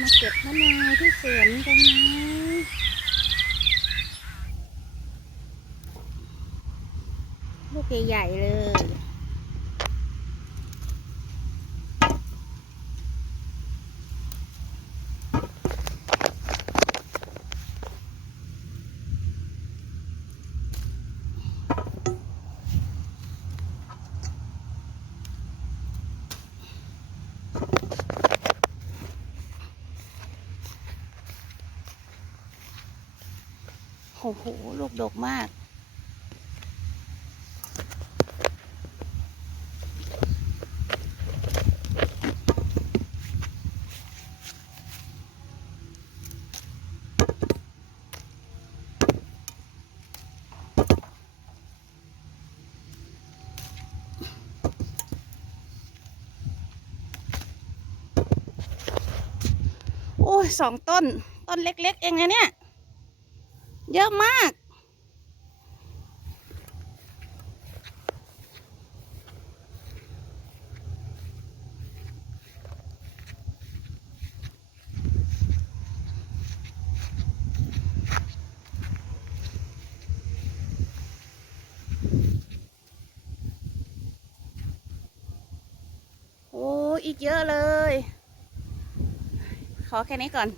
มาเก็บมะนาวที่สวนกันนะลูกใหญ่ๆเลย โอ้โห ลูกดกมาก โอ้ยสองต้น ต้นเล็ก ๆ เองนะเนี่ย เยอะมาก โอ้อีกเยอะเลย ขอแค่นี้ก่อน